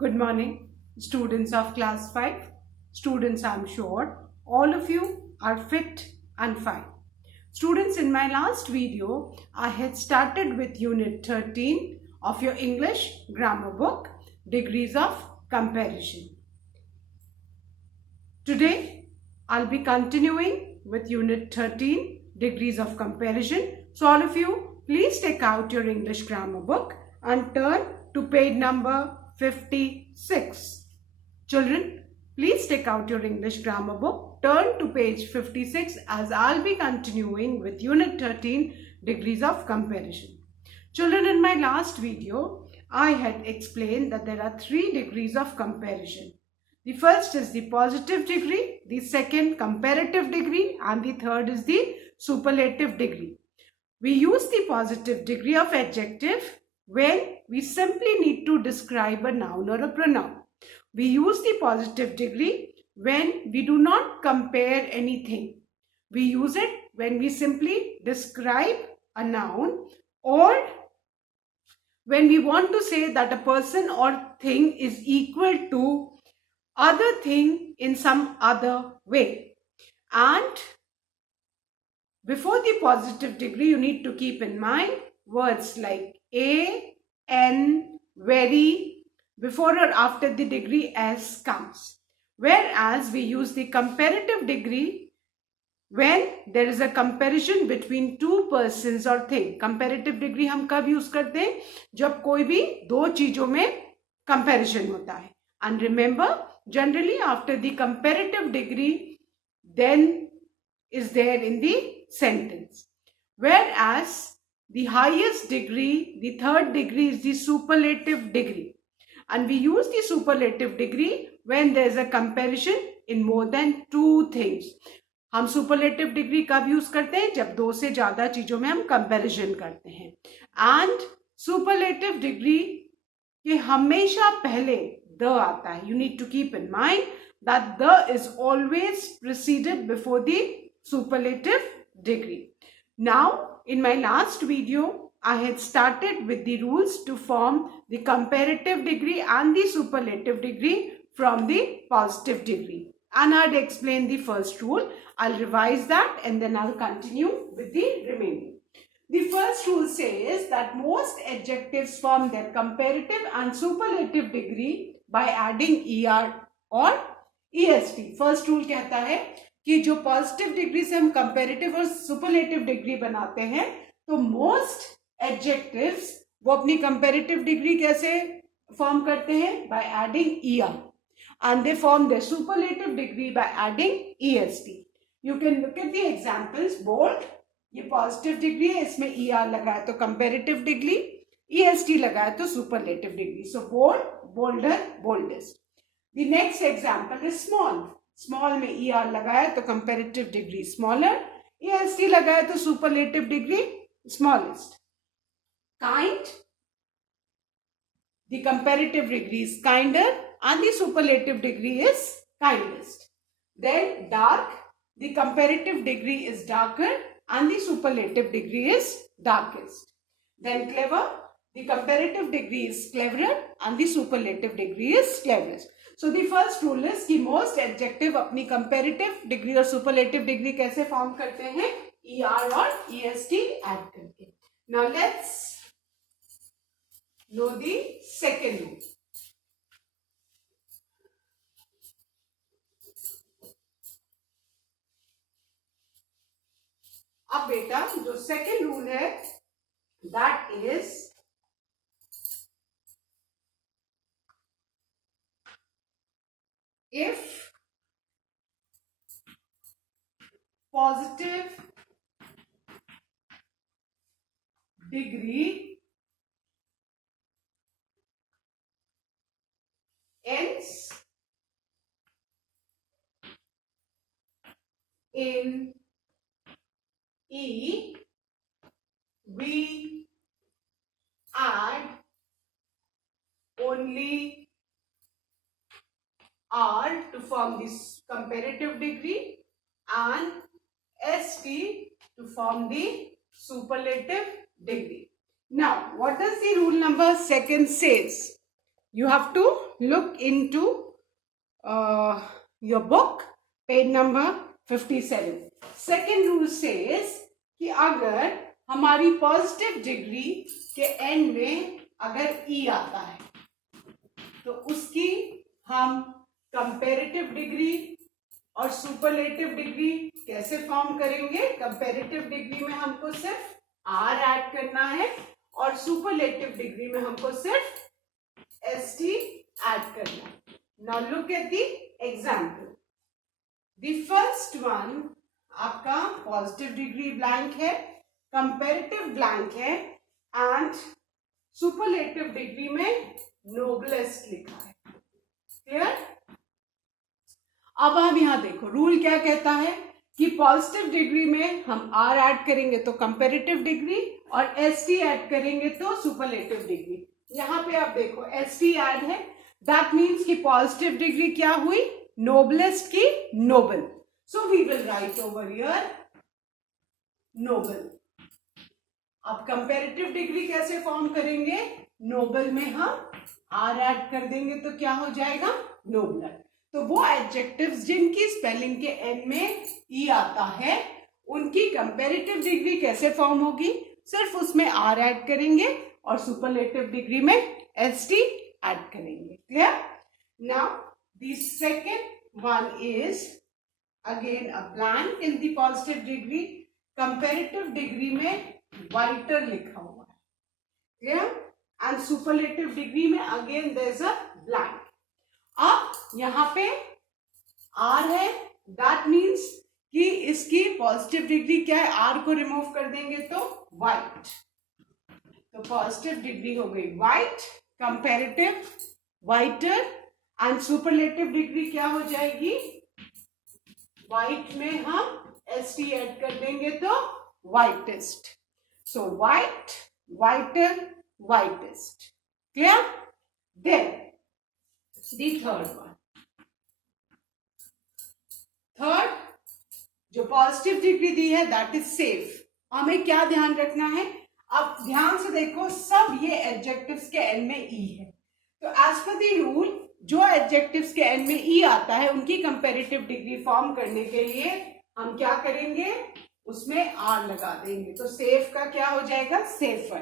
Good morning, students of class 5. Students, I'm sure all of you are fit and fine. Students, in my last video, I had started with Unit 13 of your English grammar book, Degrees of Comparison. Today, I'll be continuing with Unit 13, Degrees of Comparison. So, all of you, please take out your English grammar book and turn to page number 56. Children, please take out your English grammar book, turn to page 56 as I'll be continuing with Unit 13, Degrees of Comparison. Children, in my last video, I had explained that there are 3 degrees of comparison. The first is the positive degree, the second comparative degree, and the third is the superlative degree. We use the positive degree of adjective when we simply need to describe a noun or a pronoun. We use the positive degree when we do not compare anything. We use it when we simply describe a noun or when we want to say that a person or thing is equal to other thing in some other way. And before the positive degree, you need to keep in mind words like a, n, very. Before or after the degree s comes. Whereas we use the comparative degree when there is a comparison between two persons or thing. Comparative degree हम कब यूज करते हैं? जब कोई भी दो चीजों में comparison होता है. And remember, generally after the comparative degree, then is there in the sentence. Whereas the highest degree, the third degree, is the superlative degree. And we use the superlative degree when there is a comparison in more than 2 things. हम superlative degree कब यूज करते हैं? जब 2 से ज्यादा चीजों में हम comparison करते हैं. And superlative degree के हमेशा पहले the आता है. You need to keep in mind that the is always preceded before the superlative degree. Now, in my last video, I had started with the rules to form the comparative degree and the superlative degree from the positive degree. And I had explained the first rule. I'll revise that and then I'll continue with the remaining. The first rule says that most adjectives form their comparative and superlative degree by adding er or est. First rule कहता है कि जो positive degree से हम कंपैरेटिव और superlative degree बनाते हैं तो मोस्ट एडजेक्टिव्स वो अपनी कंपैरेटिव डिग्री कैसे फॉर्म करते हैं? By adding er and they form their superlative degree by adding est. You can look at the examples. Bold, ये पॉजिटिव डिग्री है, इसमें er लगा है तो कंपैरेटिव डिग्री, est लगा है तो superlative degree. So bold, bolder, boldest. The next example is small. Small में er लगा है तो कंपैरेटिव डिग्री स्मॉलर, est लगा है तो superlative degree smallest. Kind, the comparative degree is kinder and the superlative degree is kindest. Then dark, the comparative degree is darker and the superlative degree is darkest. Then clever, the comparative degree is cleverer and the superlative degree is cleverest. So the first rule is कि most adjective अपनी comparative degree और superlative degree कैसे form करते हैं? er और est add करके. Now let's know the second rule. अब बेटा जो second rule है that is if positive degree ends in e, we add only r to form this comparative degree and st to form the superlative degree. Now, what does the rule number second says? You have to look into your book, page number 57. Second rule says कि अगर हमारी positive degree के एंड में अगर ई आता है तो उसकी हम कंपैरेटिव डिग्री और सुपरलेटिव डिग्री कैसे फॉर्म करेंगे? कंपैरेटिव डिग्री में हमको सिर्फ आर ऐड करना है और सुपरलेटिव डिग्री में हमको सिर्फ ST ऐड करना है. Now look at the example. The first one आपका पॉजिटिव डिग्री ब्लैंक है, कंपैरेटिव ब्लैंक है एंड सुपरलेटिव डिग्री में नोबलेस्ट लिखा है. क्लियर? अब हम यहां देखो रूल क्या कहता है कि पॉजिटिव डिग्री में हम R ऐड करेंगे तो कंपैरेटिव डिग्री और ST ऐड करेंगे तो सुपरलेटिव डिग्री. यहां पे आप देखो ST ऐड है, दैट मीन्स कि पॉजिटिव डिग्री क्या हुई? नोबलेस्ट की noble. So we will write over here noble. अब कंपैरेटिव डिग्री कैसे फॉर्म करेंगे? नोबल में हम R ऐड कर देंगे तो क्या हो जाएगा? नोबलर. तो वो एडजेक्टिव्स जिनकी स्पेलिंग के एंड में ई आता है उनकी कंपैरेटिव डिग्री कैसे फॉर्म होगी? सिर्फ उसमें R ऐड करेंगे और सुपरलेटिव डिग्री में ST ऐड करेंगे. Clear? Now the second one is again a blank in the positive degree. Comparative degree में वाइटर लिखा हुआ है. क्लियर? एंड सुपरलेटिव डिग्री में again there is a blank. अब यहां पे R है, दैट मीन्स कि इसकी पॉजिटिव डिग्री क्या है? R को रिमूव कर देंगे तो व्हाइट. तो पॉजिटिव डिग्री हो गई white, comparative whiter and superlative degree क्या हो जाएगी? व्हाइट में हम ST ऐड कर देंगे तो whitest. So white, whiter, whitest. Clear? Then the third one. Third, जो पॉजिटिव डिग्री दी है दैट इज सेफ. हमें क्या ध्यान रखना है? अब ध्यान से देखो, सब ये एडजेक्टिव्स के एंड में ई है. तो एज पर द रूल जो एडजेक्टिव्स के एंड में ई आता है उनकी कंपैरेटिव डिग्री फॉर्म करने के लिए हम क्या करेंगे? उसमें R लगा देंगे. तो सेफ का क्या हो जाएगा? Safer.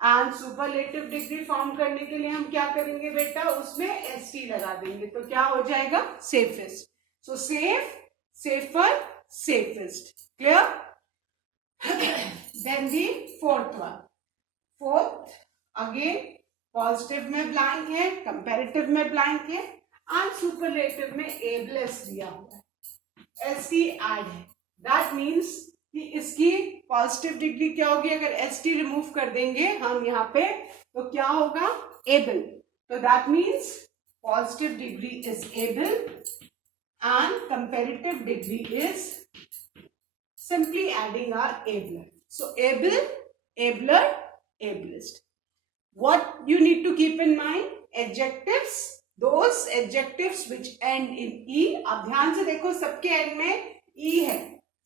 And superlative degree form करने के लिए हम क्या करेंगे बेटा? उसमें ST लगा देंगे तो क्या हो जाएगा? Safest. So safe, safer, safest. Clear? Then the fourth one. Fourth again positive में ब्लैंक है, कंपैरेटिव में ब्लैंक है एंड सुपरलेटिव में एबलेस दिया हुआ है. ST ऐड है. दैट मीन्स कि इसकी पॉजिटिव डिग्री क्या होगी? अगर ST रिमूव कर देंगे हम यहाँ पे तो क्या होगा? एबल. तो that means positive degree is able and comparative degree is simply adding our abler. So able, abler, ableist. What you need to keep in mind? Adjectives, those adjectives which end in E. अब ध्यान से देखो, सबके एंड में E है,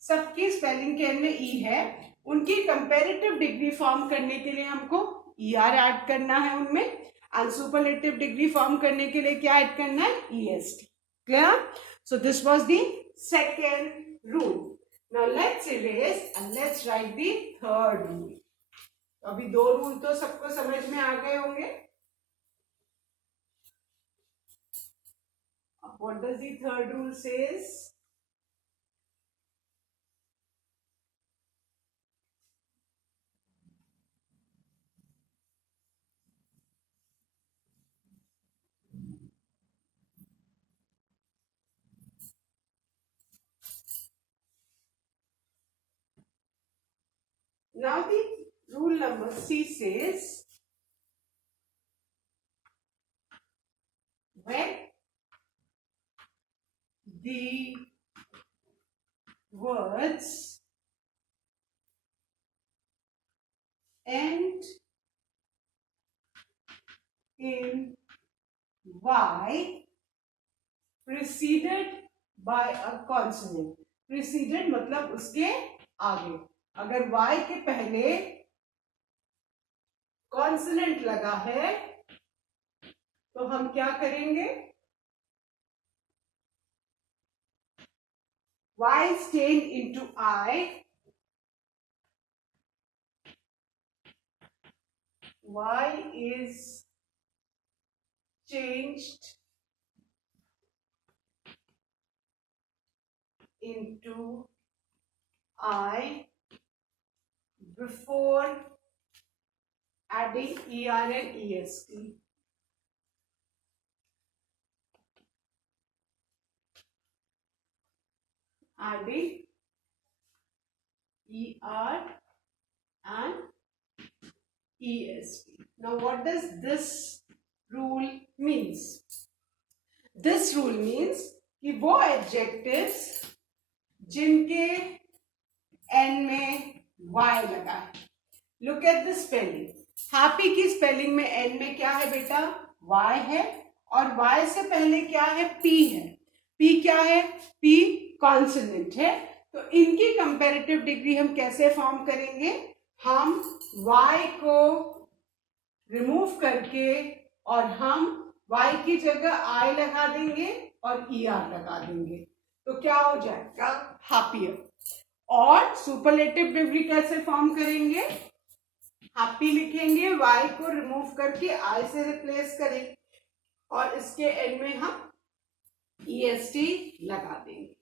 सबकी स्पेलिंग के एंड में E है. उनकी कंपैरेटिव डिग्री फॉर्म करने के लिए हमको ER ऐड करना है उनमें एंड सुपरलेटिव डिग्री फॉर्म करने के लिए क्या ऐड करना है? EST. Clear? So this was the second rule. Now let's erase and let's write the third rule. अभी दो रूल तो सबको समझ में आ गए होंगे. What does the third rule says? Now the rule number C says when the words end in Y preceded by a consonant. Preceded मतलब उसके आगे. अगर Y के पहले कॉन्सोनेंट लगा है तो हम क्या करेंगे, y is changed into I, y is changed into I before adding ER and EST. Adding ER and EST. Now what does this rule means? This rule means कि वो adjectives जिनके N में Y लगा है. Look at the spelling. Happy की spelling में N में क्या है बेटा? Y है, और Y से पहले क्या है? P है. P क्या है? P consonant है. तो इनकी कंपैरेटिव डिग्री हम कैसे फॉर्म करेंगे? हम Y को रिमूव करके और हम Y की जगह I लगा देंगे और ER लगा देंगे, तो क्या हो जाएगा? हैप्पियर. और सुपरलेटिव डिग्री कैसे फॉर्म करेंगे? हैप्पी लिखेंगे, Y को रिमूव करके I से रिप्लेस करेंगे और इसके एंड में हम EST लगा देंगे.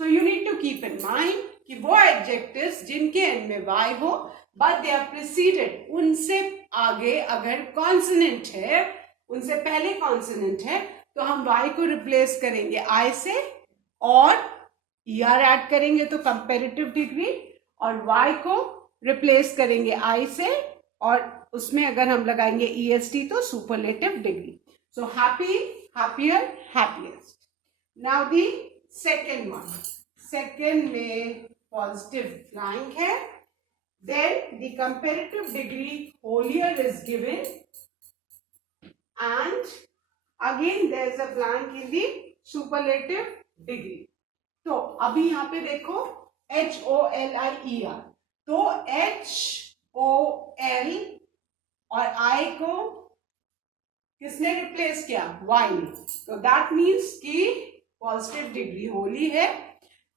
So you need to keep in mind कि वो एडजेक्टिव्स जिनके एंड में Y हो बट दे आर प्रीसीडेड, उनसे आगे अगर कॉन्सोनेंट है, उनसे पहले कॉन्सोनेंट है, तो हम Y को रिप्लेस करेंगे I से और ER ऐड करेंगे तो कंपैरेटिव डिग्री, और Y को रिप्लेस करेंगे I से और उसमें अगर हम लगाएंगे EST तो superlative degree. So happy, happier, happiest. Now the second one. Second में पॉजिटिव ब्लैंक है. Then the comparative degree holier is given and again there is a blank in the superlative degree. तो अभी यहाँ पे देखो HOLIER, तो HOL और I को किसने रिप्लेस किया? Y ने. तो दैट मीन्स कि पॉजिटिव डिग्री होली है,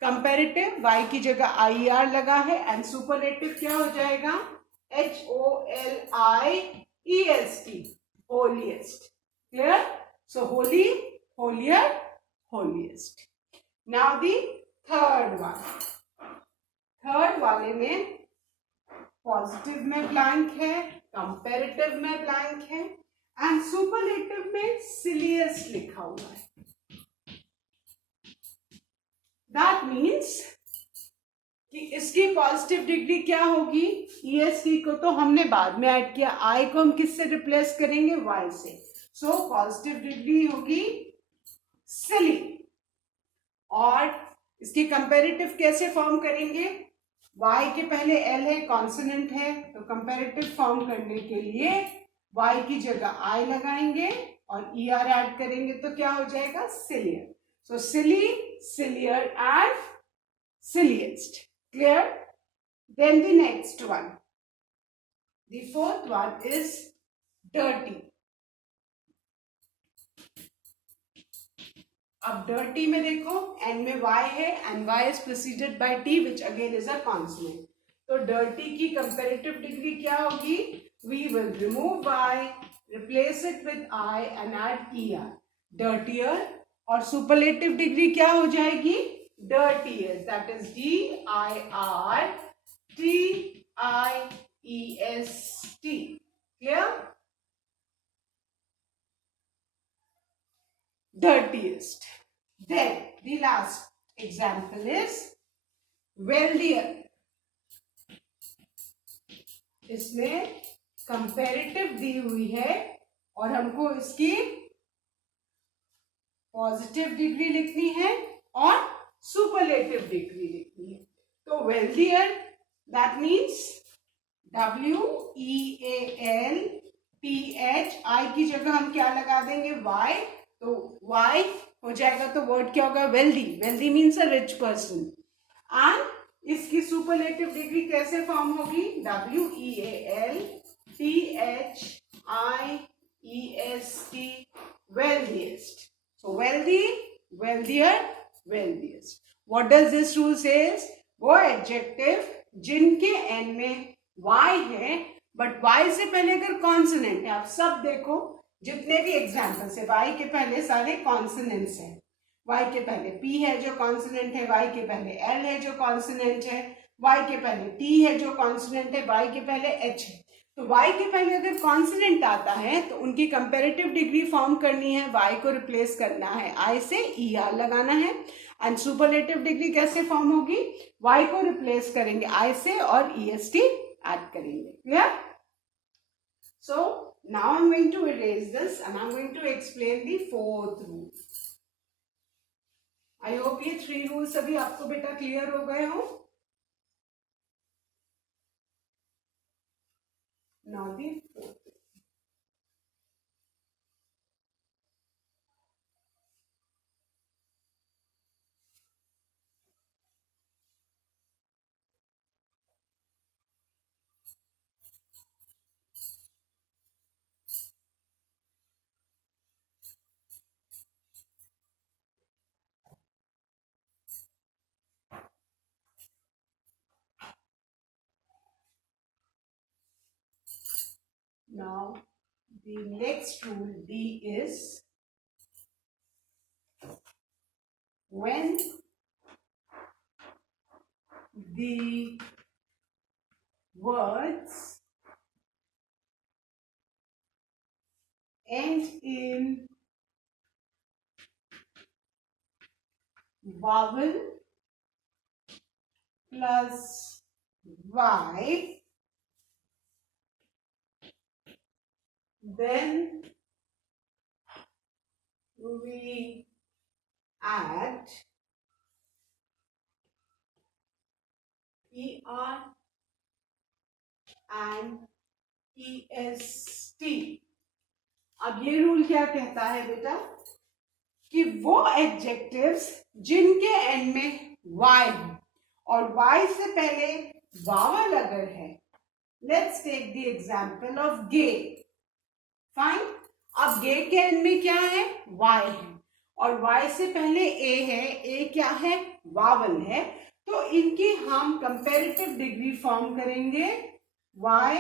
कंपैरेटिव Y की जगह IER लगा है एंड सुपरलेटिव क्या हो जाएगा? HOLIEST, holiest. Clear? So Holi, holier, holiest. Now the third one. Third वाले में पॉजिटिव में ब्लैंक है, कंपैरेटिव में ब्लैंक है एंड सुपरलेटिव में सिलियस्ट लिखा हुआ है. That means कि इसकी पॉजिटिव डिग्री क्या होगी? EST को तो हमने बाद में ऐड किया, I को हम किससे रिप्लेस करेंगे? Y से. सो पॉजिटिव डिग्री होगी सिली. और इसकी कंपैरेटिव कैसे फॉर्म करेंगे? Y के पहले L है, कॉन्सोनेंट है, तो कंपैरेटिव फॉर्म करने के लिए Y की जगह I लगाएंगे और ER ऐड करेंगे तो क्या हो जाएगा? सिलियर. So silly, sillier and silliest. Clear? Then the next one. The fourth one is dirty. अब dirty में देखो N में Y है and Y is preceded by T which again is a consonant. तो dirty की comparative degree क्या होगी? We will remove Y, replace it with I and add ER. Dirtier. और सुपरलेटिव डिग्री क्या हो जाएगी? Dirtiest. That is DIRTIEST. Clear? Dirtiest. Then the last example is wealthier. इसमें comparative दी हुई है और हमको इसकी पॉजिटिव डिग्री लिखनी है और सुपरलेटिव डिग्री लिखनी है. तो wealthier that means WEALTH. I की जगह हम क्या लगा देंगे? Y. तो Y हो जाएगा तो वर्ड क्या होगा? Wealthy. Wealthy means a rich person. And इसकी सुपरलेटिव डिग्री कैसे फॉर्म होगी? WEALTHIEST wealthiest. So wealthy, wealthier, wealthiest. What does this rule says? वो adjective जिनके end में y है, but y से पहले अगर consonant है, आप सब देखो जितने भी एग्जाम्पल्स है y के पहले सारे कॉन्सोनेंट्स हैं. y के पहले p है जो कॉन्सोनेंट है, y के पहले l है जो कॉन्सोनेंट है, y के पहले t है जो कॉन्सोनेंट है, y के पहले h है. तो y के पहले अगर कॉन्सोनेंट आता है तो उनकी कंपैरेटिव डिग्री फॉर्म करनी है, y को रिप्लेस करना है I से, ER लगाना है. एंड सुपरलेटिव डिग्री कैसे फॉर्म होगी? y को रिप्लेस करेंगे I से और EST ऐड करेंगे. Clear? So now I'm going to erase this and I'm going to explain the fourth rule. I hope ये 3 rules अभी आपको बेटा क्लियर हो गए हो. Now the fourth. Now the next rule D is when the words end in vowel plus y, then we add ER and EST. अब ये रूल क्या कहता है बेटा कि वो एडजेक्टिव्स जिनके एंड में y है और y से पहले वावल अगर है, let's take the example of gay. Fine. अब गे के एंड में क्या है? y है और y से पहले a है. a क्या है? वावल है. तो इनकी हम कंपैरेटिव डिग्री फॉर्म करेंगे. y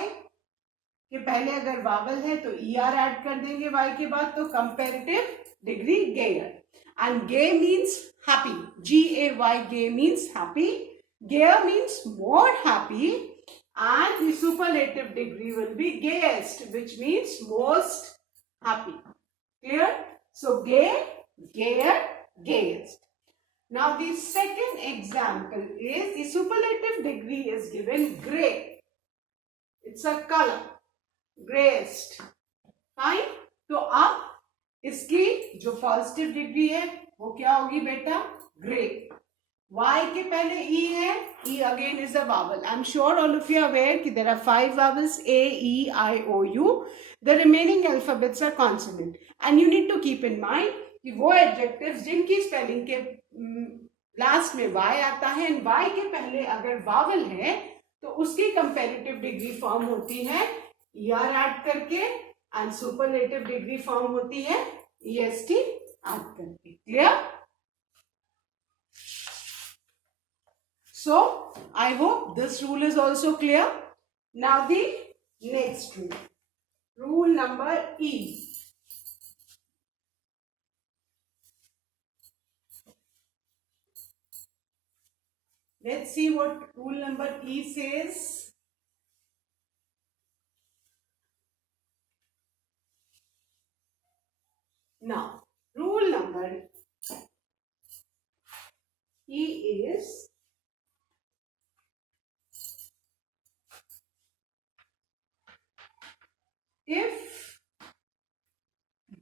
के पहले अगर वावल है तो ER ऐड कर देंगे y के बाद, तो comparative degree gayer. And gay means happy. GAY, gay means happy. Gayer means more happy. And the superlative degree will be gayest, which means most happy. Clear? So gay, gayer, gayest. Now the second example is the superlative degree is given gray. It's a color. Grayest. Fine? तो अब इसकी जो positive degree है वो क्या होगी बेटा? Grey. Y के पहले E है. E again is a vowel. I'm sure all of you are aware कि there are 5 vowels A, E, I, O, U. The remaining alphabets are consonant. And you need to keep in mind कि वो adjectives जिनकी spelling के लास्ट में Y आता है and Y के पहले अगर vowel है तो उसकी comparative degree form होती है ER ऐड करके and superlative degree form होती है EST ऐड करके. Clear? So, I hope this rule is also clear. Now the next rule. Rule number E. Let's see what rule number E says. Now, rule number E is if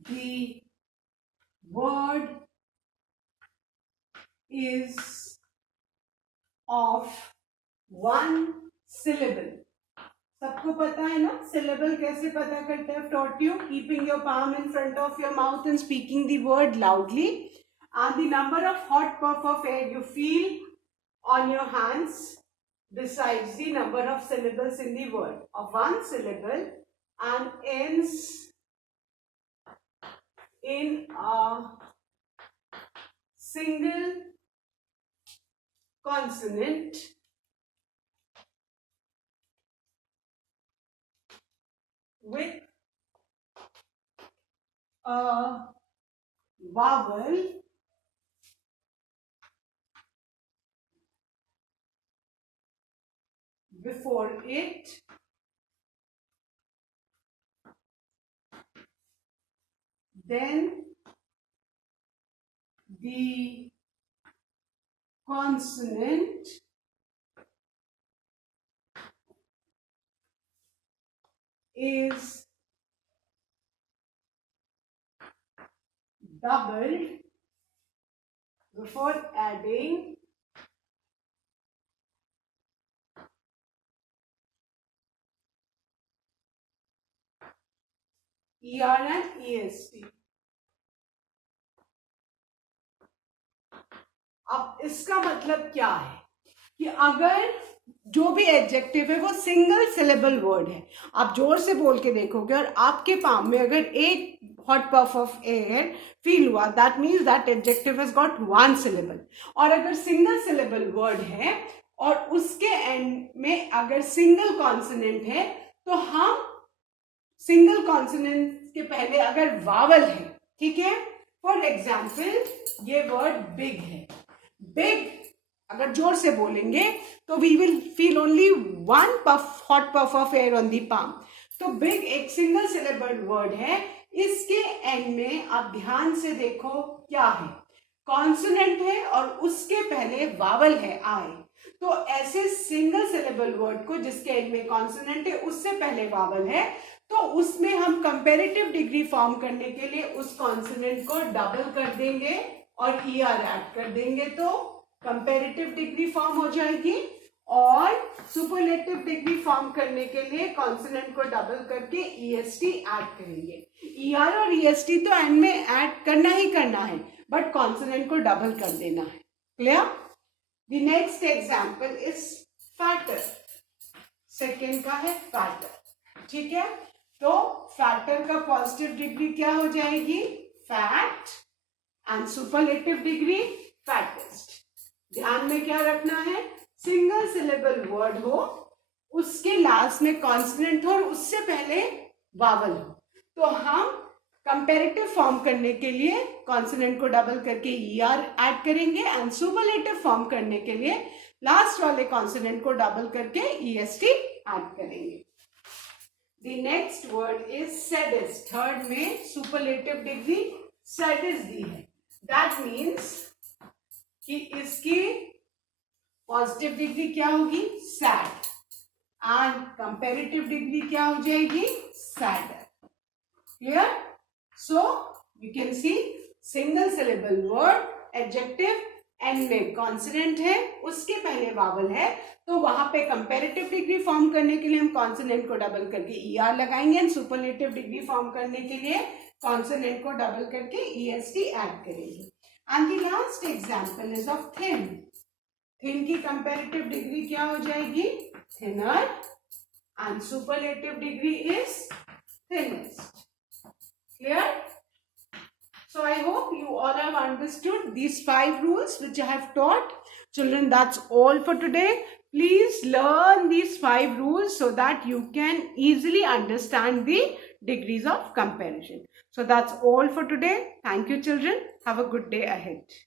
the word is of one syllable. सबको पता है ना syllable कैसे पता करते हैं? I've taught you keeping your palm in front of your mouth and speaking the word loudly, and the number of hot puff of air you feel on your hands decides the number of syllables in the word. Of one syllable and ends in a single consonant with a vowel before it, then the consonant is doubled before adding ER and EST. अब इसका मतलब क्या है कि अगर जो भी एडजेक्टिव है वो सिंगल सिलेबल वर्ड है, आप जोर से बोल के देखोगे और आपके पाम में अगर एक hot puff of air feel हुआ, that means that adjective has got one syllable. और अगर सिंगल सिलेबल वर्ड है और उसके एंड में अगर सिंगल कॉन्सोनेंट है तो हम सिंगल कॉन्सोनेंट के पहले अगर वावल है, ठीक है, फॉर एग्जाम्पल ये वर्ड बिग है. बिग अगर जोर से बोलेंगे तो we will feel only one puff, hot puff of air on the palm. तो बिग एक सिंगल सिलेबल वर्ड है. इसके एंड में आप ध्यान से देखो क्या है, कॉन्सोनेंट है और उसके पहले वावल है आई. तो ऐसे सिंगल सिलेबल वर्ड को जिसके एंड में कॉन्सोनेंट है उससे पहले वावल है, तो उसमें हम कंपैरेटिव डिग्री फॉर्म करने के लिए उस कॉन्सोनेंट को डबल कर देंगे और ER ऐड कर देंगे तो कंपैरेटिव डिग्री फॉर्म हो जाएगी. और सुपरलेटिव डिग्री फॉर्म करने के लिए कॉन्सोनेंट को डबल करके EST ऐड करेंगे. ER और EST तो एंड में ऐड करना ही करना है, बट कॉन्सोनेंट को डबल कर देना है. Clear? The next example is fatter. Second का है फैटर. ठीक है, तो फैटर का पॉजिटिव डिग्री क्या हो जाएगी? Fat. And superlative degree fattest. ध्यान में क्या रखना है, सिंगल सिलेबल वर्ड हो, उसके लास्ट में कॉन्सोनेंट हो और उससे पहले वावल हो. तो हम कंपैरेटिव फॉर्म करने के लिए कॉन्सोनेंट को डबल करके ER ऐड करेंगे एंड सुपरलेटिव फॉर्म करने के लिए लास्ट वाले कॉन्सोनेंट को डबल करके EST ऐड करेंगे. The next word is saddest. Third में सुपरलेटिव डिग्री सैडेस्ट दी है. दैट मीन्स कि इसकी पॉजिटिव डिग्री क्या होगी? सैड. एंड कंपैरेटिव डिग्री क्या हो जाएगी? Sadder. Clear? So you can see single syllable word adjective end में कॉन्सोनेंट है, उसके पहले वावल है, तो वहां पे कंपैरेटिव डिग्री फॉर्म करने के लिए हम कॉन्सोनेंट को डबल करके ER लगाएंगे एंड सुपरलेटिव डिग्री फॉर्म करने के लिए कॉन्सोनेंट को डबल करके EST ऐड करेंगे. And the last example is of thin. Thin की कंपैरेटिव डिग्री क्या हो जाएगी? Thinner. And superlative degree is thinnest. Clear? So I hope you all have understood these 5 rules which I have taught. Children, that's all for today. Please learn these 5 rules so that you can easily understand the degrees of comparison. So that's all for today. Thank you, children. Have a good day ahead.